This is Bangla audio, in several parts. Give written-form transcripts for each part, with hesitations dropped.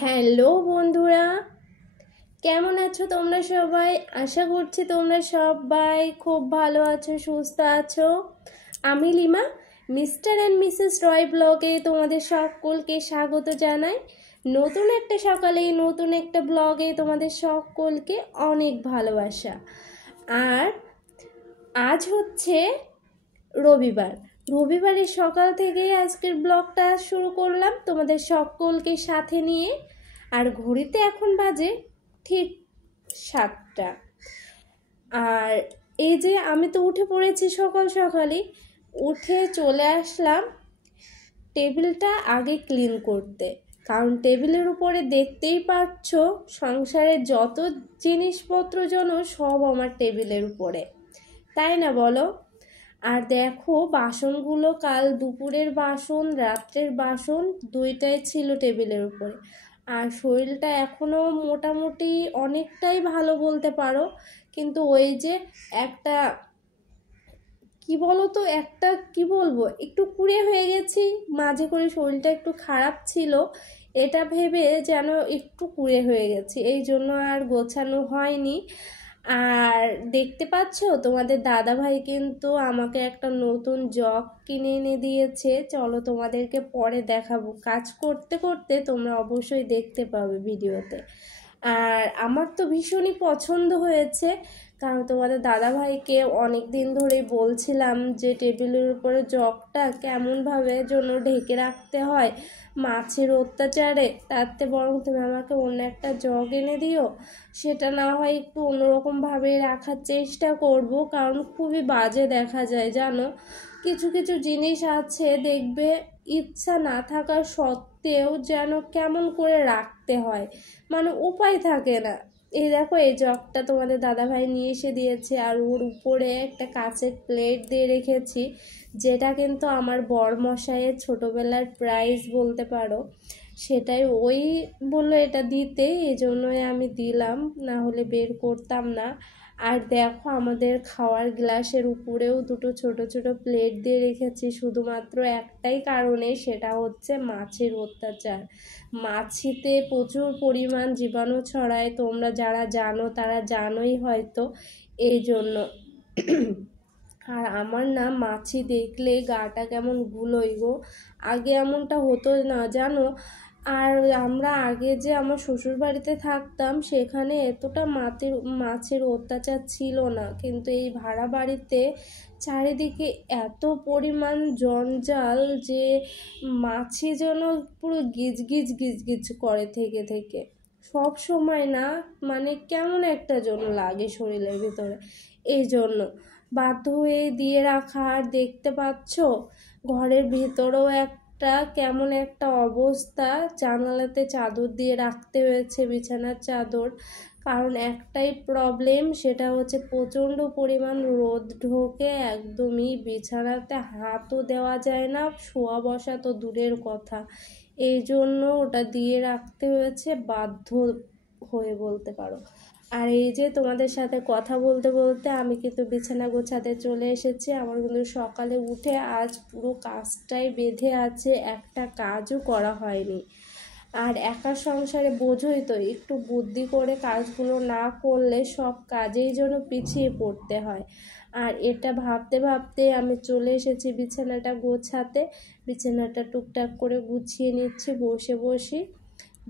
হ্যালো বন্ধুরা, কেমন আছো তোমরা সবাই? আশা করছি তোমরা সবাই খুব ভালো আছো, সুস্থ আছো। আমি লিমা, মিস্টার অ্যান্ড মিসেস রয় ব্লগে তোমাদের সকলকে স্বাগত জানাই। নতুন একটা সকালে নতুন একটা ব্লগে তোমাদের সকলকে অনেক ভালোবাসা। আর আজ হচ্ছে রবিবারের সকাল থেকেই আজকের ব্লগটা শুরু করলাম তোমাদের সকলকে সাথে নিয়ে। আর ঘড়িতে এখন বাজে ঠিক 7টা। আর এই যে আমি তো উঠে পড়েছি সকাল সকালই, উঠে চলে আসলাম টেবিলটা আগে ক্লিন করতে। কারণ টেবিলের উপরে দেখতেই পাচ্ছ সংসারের যত জিনিসপত্র যেন সব আমার টেবিলের উপরে, তাই না বলো? আর দেখো বাসনগুলো কাল দুপুরের বাসন রাত্রের বাসন দুইটাই ছিল টেবিলের উপরে। আর শরীরটা এখনও মোটামুটি অনেকটাই ভালো বলতে পারো, কিন্তু ওই যে একটা কি বলো তো, কি বলবো, একটু কুড়ে হয়ে গেছি মাঝে করে, শরীরটা একটু খারাপ ছিল এটা ভেবে যেন একটু কুড়ে হয়ে গেছি, এই জন্য আর গোছানো হয়নি। আর দেখতে পাচ্ছ তোমাদের দাদা ভাই কিন্তু আমাকে একটা নতুন জগ কিনে এনে দিয়েছে, চলো তোমাদেরকে পরে দেখাবো। কাজ করতে করতে তোমরা অবশ্যই দেখতে পাবে ভিডিওতে। আর আমার তো ভীষণই পছন্দ হয়েছে, কারণ তোমাদের দাদা ভাইকে অনেক দিন ধরেই বলছিলাম যে টেবিলের উপরে জগটা কেমনভাবে জন্য ঢেকে রাখতে হয় মাছের অত্যাচারে, তাতে বরং তুমি আমাকে অন্য একটা জগ এনে দিও, সেটা না হয় একটু অন্যরকমভাবে রাখার চেষ্টা করব। কারণ খুবই বাজে দেখা যায় জানো, কিছু কিছু জিনিস আছে দেখবে ইচ্ছা না থাকা সত্ত্বেও যেন কেমন করে রাখতে হয়, মানে উপায় থাকে না। এই দেখো এই জগটা তোমাদের দাদাভাই নিয়ে এসে দিয়েছে, আর ওর উপরে একটা কাঁচের প্লেট দিয়ে রেখেছি, যেটা কিন্তু আমার বরমশাইয়ের ছোটোবেলার প্রাইজ বলতে পারো। সেটাই ওই বললো এটা দিতে, এই জন্যই আমি দিলাম, না হলে বের করতাম না। আর দেখো আমাদের খাওয়ার গ্লাসের উপরেও দুটো ছোট ছোট প্লেট দিয়ে রেখেছি, শুধুমাত্র একটাই কারণে, সেটা হচ্ছে মাছের অত্যাচার। মাছিতে প্রচুর পরিমাণ জীবাণু ছড়ায়, তোমরা যারা জানো তারা জানোই হয়তো, এই জন্য। আর আমার না মাছি দেখলে গাটা কেমন গুলোয় গো, আগে এমনটা হতো না জানো। আর আমরা আগে যে আমার শ্বশুর বাড়িতে থাকতাম সেখানে এতটা মাছের অত্যাচার ছিল না, কিন্তু এই ভাড়া বাড়িতে চারিদিকে এত পরিমাণ জঞ্জাল যে মাছি যেন পুরো গিজ গিজ গিজ গিজ করে থেকে থেকে সব সময় না, মানে কেমন একটা জন্য লাগে শরীরের ভিতরে, এই জন্য বাধ্য হয়ে দিয়ে রাখা। আর দেখতে পাচ্ছ ঘরের ভিতরেও একটা কেমন একটা অবস্থা, জানালাতে চাদর দিয়ে রাখতে হয়েছে, বিছানার চাদর। কারণ একটাই প্রবলেম, সেটা হচ্ছে প্রচণ্ড পরিমাণ রোদ ঢোকে, একদমই বিছানাতে হাতও দেওয়া যায় না, শোয়া বসা তো দূরের কথা, এই জন্য ওটা দিয়ে রাখতে হয়েছে বাধ্য হয়ে বলতে পারো। আর এই যে তোমাদের সাথে কথা বলতে বলতে আমি কিন্তু বিছানা গোছাতে চলে এসেছি। আমার কিন্তু সকালে উঠে আজ পুরো কাজটাই বেঁধে আছে, একটা কাজও করা হয়নি। আর একা সংসারে বোঝোই তো, একটু বুদ্ধি করে কাজগুলো না করলে সব কাজেই যেন পিছিয়ে পড়তে হয়। আর এটা ভাবতে ভাবতে আমি চলে এসেছি বিছানাটা গোছাতে, বিছানাটা টুকটাক করে গুছিয়ে নিচ্ছি বসে বসে,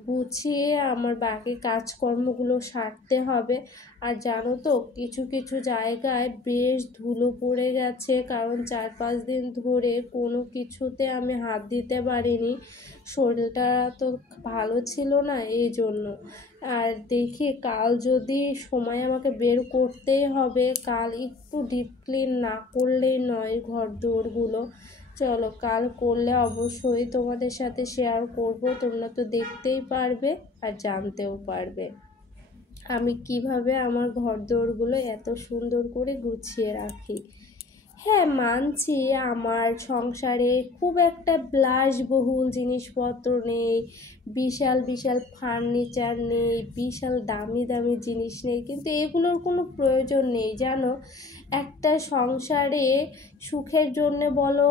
গুছিয়ে আমার বাকি কাজকর্মগুলো সারতে হবে। আর জানো তো কিছু কিছু জায়গায় বেশ ধুলো পড়ে গেছে, কারণ 4-5 দিন ধরে কোনো কিছুতে আমি হাত দিতে পারিনি, শরীরটা তো ভালো ছিল না, এই জন্য। আর দেখি কাল যদি সময় আমাকে বের করতেই হবে, কাল একটু ডিপ ক্লিন না করলেই নয় ঘর দোরগুলো। চলো কাল করলে অবশ্যই তোমাদের সাথে শেয়ার করব, তোমরা তো দেখতেই পারবে আর জানতেও পারবে আমি কিভাবে আমার ঘর দোরগুলো এত সুন্দর করে গুছিয়ে রাখি। হ্যাঁ মানছি, আমার সংসারে খুব একটা বিলাসবহুল জিনিসপত্র নেই, বিশাল বিশাল ফার্নিচার নেই, বিশাল দামি দামি জিনিস নেই, কিন্তু এগুলোর কোনো প্রয়োজন নেই জানো। একটা সংসারে সুখের জন্যে বলো,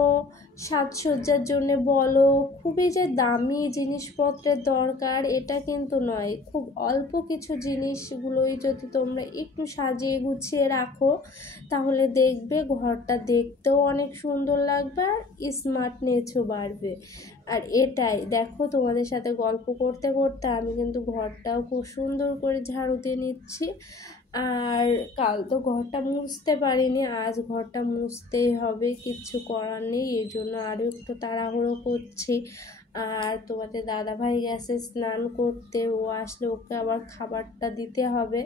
সাজসজ্জার জন্যে বলো, খুবই যে দামি জিনিসপত্রের দরকার এটা কিন্তু নয়। খুব অল্প কিছু জিনিসগুলোই যদি তোমরা একটু সাজিয়ে গুছিয়ে রাখো, তাহলে দেখবে ঘরটা দেখতেও অনেক সুন্দর লাগবে আর স্মার্টনেসও বাড়বে। আর এটাই দেখো, তোমাদের সাথে গল্প করতে করতে আমি কিন্তু ঘরটাও খুব সুন্দর করে ঝাড়ু দিয়ে নিচ্ছি। আর কাল তো ঘরটা মুছতে পারিনি, আজ ঘরটা মুছতেই হবে, কিচ্ছু করার নেই, এর জন্য আরও একটু তাড়াহুড়ো করছি। আর তোমাদের দাদাভাই গেছে স্নান করতে, ও আসলে ওকে আবার খাবারটা দিতে হবে,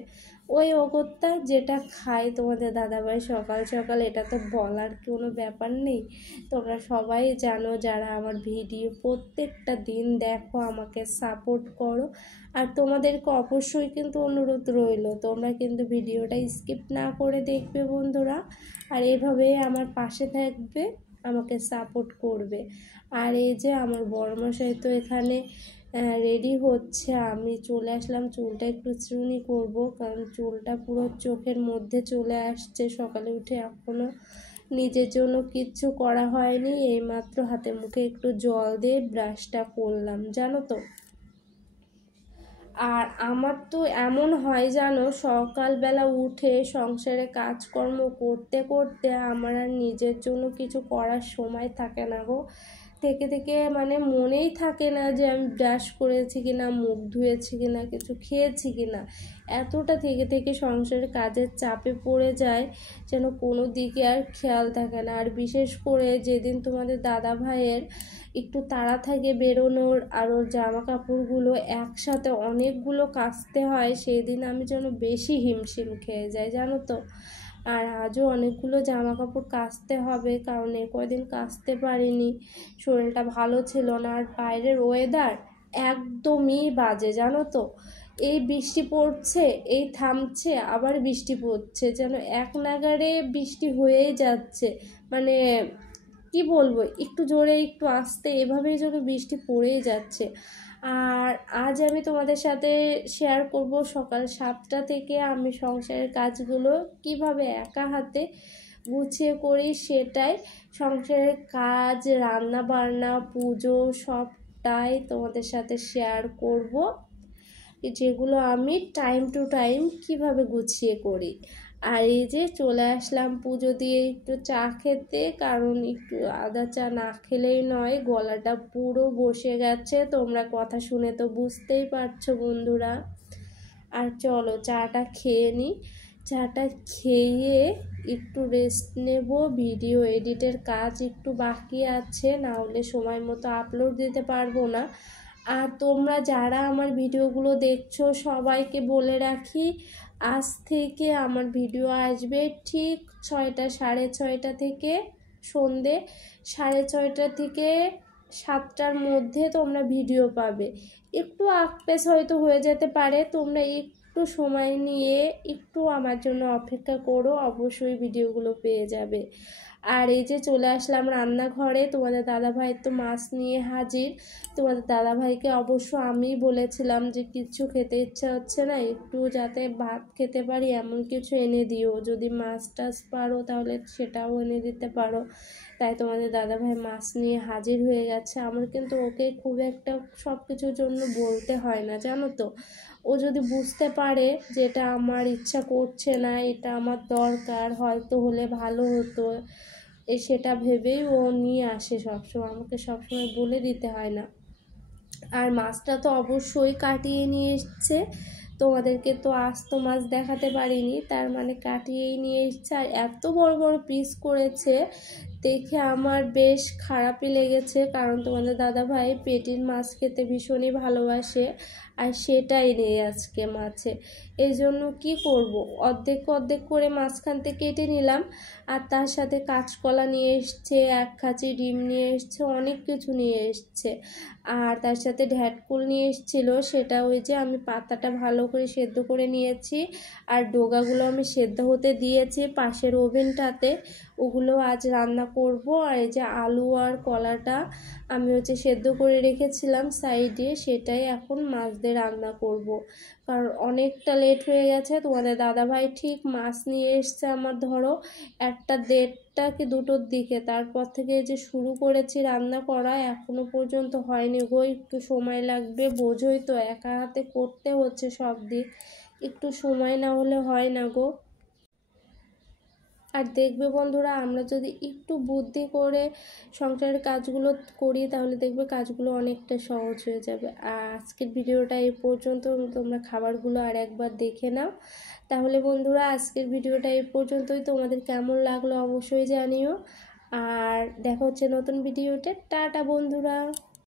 ওই অগত্যা যেটা খায় তোমাদের দাদাভাই সকাল সকাল, এটা তো বলার কোনো ব্যাপার নেই। তোমরা সবাই জানো যারা আমার ভিডিও প্রত্যেকটা দিন দেখো, আমাকে সাপোর্ট করো। আর তোমাদেরকে অবশ্যই কিন্তু অনুরোধ রইল, তোমরা কিন্তু ভিডিওটা স্কিপ না করে দেখবে বন্ধুরা, আর এভাবেই আমার পাশে থাকবে, আমাকে সাপোর্ট করবে। আর এই যে আমার বড়মশাই তো এখানে রেডি হচ্ছে, আমি চলে আসলাম চুলটা একটু চুনি করব, কারণ চুলটা পুরো চোখের মধ্যে চলে আসছে। সকালে উঠে এখনও নিজের জন্য কিচ্ছু করা হয়নি, এইমাত্র হাতে মুখে একটু জল দিয়ে ব্রাশটা করলাম জানো তো। আর আমার তো এমন হয় জানো, সকালবেলা উঠে সংসারে কাজকর্ম করতে করতে আমার আর নিজের জন্য কিছু করার সময় থাকে না গো। থেকে থেকে মানে মনেই থাকে না যে আমি ব্রাশ করেছি কিনা, মুখ ধুয়েছি কিনা, কিছু খেয়েছি কিনা। এতটা থেকে থেকে সংসারের কাজের চাপে পড়ে যায় যেন কোনো দিকে আর খেয়াল থাকে না। আর বিশেষ করে যেদিন তোমাদের দাদা ভাইয়ের একটু তাড়া থাকে বেরোনোর, আর ওর জামা কাপড়গুলো একসাথে অনেকগুলো কাচতে হয়, সেই দিন আমি যেন বেশি হিমশিম খেয়ে যাই জানো তো। আর আজও অনেকগুলো জামা কাপড় কাচতে হবে, কারণ এ কয়দিন কাচতে পারিনি, শরীরটা ভালো ছিল না। আর বাইরের ওয়েদার একদমই বাজে জানো তো, এই বৃষ্টি পড়ছে, এই থামছে, আবার বৃষ্টি পড়ছে, যেন এক নাগাড়ে বৃষ্টি হয়েই যাচ্ছে। মানে কি বলবো, একটু জোরে একটু আস্তে এভাবেই যেন বৃষ্টি পড়েই যাচ্ছে। আর আজ আমি তোমাদের সাথে শেয়ার করব সকাল 7টা থেকে আমি সংসারের কাজগুলো কিভাবে একা হাতে গুছিয়ে করি, সেটাই। সংসারের কাজ, রান্না বান্না, পুজো সবটাই তোমাদের সাথে শেয়ার করব, যেগুলো আমি টাইম টু টাইম কিভাবে গুছিয়ে করি। আর এই যে চলে আসলাম পুজো দিয়ে একটু চা খেতে, কারণ একটু আদা চা না খেলেই নয়, গলাটা পুরো বসে গেছে, তোমরা কথা শুনে তো বুঝতেই পারছো বন্ধুরা। আর চলো চাটা খেয়ে নিই, চাটা খেয়ে একটু রেস্ট নেব, ভিডিও এডিটের কাজ একটু বাকি আছে, না হলে সময় মতো আপলোড দিতে পারবো না। আর তোমরা যারা আমার ভিডিওগুলো দেখছো সবাইকে বলে রাখি, আজ থেকে আমার ভিডিও আসবে ঠিক 6টা, 6:30 থেকে সন্ধে 6:30 থেকে 7টার মধ্যে তোমরা ভিডিও পাবে। একটু আকপেস হয়তো হয়ে যেতে পারে, তোমরা একটু সময় নিয়ে একটু আমার জন্য অপেক্ষা করো, অবশ্যই ভিডিওগুলো পেয়ে যাবে। আর এই যে চলে আসলাম রান্নাঘরে, তোমাদের দাদাভাই তো মাছ নিয়ে হাজির। তোমাদের দাদাভাইকে অবশ্য আমি বলেছিলাম যে কিচ্ছু খেতে ইচ্ছা হচ্ছে না, একটু যাতে ভাত খেতে পারি এমন কিছু এনে দিও, যদি মাছ টাছ পারো তাহলে সেটাও এনে দিতে পারো। তাই তোমাদের দাদাভাই মাছ নিয়ে হাজির হয়ে গেছে। আমার কিন্তু ওকে খুব একটা সব কিছুর জন্য বলতে হয় না জানো তো, ও যদি বুঝতে পারে যে এটা আমার ইচ্ছা করছে না, এটা আমার দরকার, হয়তো হলে ভালো হতো, সেটা ভেবেই ও নিয়ে আসে সবসময়, আমাকে সবসময় বলে দিতে হয় না। আর মাছটা তো অবশ্যই কাটিয়ে নিয়ে এসছে, তোমাদেরকে তো আজ তো মাছ দেখাতে পারিনি, তার মানে কাটিয়েই নিয়ে এসছে। আর এত বড় বড় পিস করেছে, দেখে আমার বেশ খারাপই লেগেছে, কারণ তোমাদের দাদাভাই পেটির মাছ খেতে ভীষণই ভালোবাসে, আর সেটাই নেই আজকে মাছে। এই জন্য কী করব, অর্ধেক অর্ধেক করে মাঝখান থেকে কেটে নিলাম, আর তার সাথে কাঁচকলা নিয়ে এসছে, 1 কাঁচি ডিম নিয়ে এসছে, অনেক কিছু নিয়ে এসছে। আর তার সাথে ঢ্যাঁড়কুল নিয়ে এসেছিলো, সেটা ওই যে আমি পাতাটা ভালো করে সেদ্ধ করে নিয়েছি, আর ডোগাগুলো আমি সেদ্ধ হতে দিয়েছি পাশের ওভেনটাতে। ওগুলো আজ রান্না করব। আর এই যে আলু আর কলাটা আমি সেদ্ধ করে রেখেছিলাম সাইডে, সেটাই এখন মাছ দিয়ে রান্না করব। কারণ অনেকটা লেট হয়ে গেছে। তোমাদের দাদাভাই ঠিক মাছ নিয়ে এসছে আমার ধরো 1টা 1:30 কি 2টোর দিকে, তারপর থেকে যে শুরু করেছি রান্না করা এখনো পর্যন্ত হয়নি গো। একটু সময় লাগবে, বোঝোই তো একা হাতে করতে হচ্ছে সব দিক, একটু সময় না হলে হয় না গো। আর দেখবে বন্ধুরা, আমরা যদি একটু বুদ্ধি করে সংসারের কাজগুলো করি তাহলে দেখবে কাজগুলো অনেকটা সহজ হয়ে যাবে। আর আজকের ভিডিওটা এই পর্যন্ত, তোমরা খাবারগুলো আর একবার দেখে নাও। তাহলে বন্ধুরা আজকের ভিডিওটা এই পর্যন্তই, তোমাদের কেমন লাগলো অবশ্যই জানিও। আর দেখা হচ্ছে নতুন ভিডিওতে। টাটা বন্ধুরা।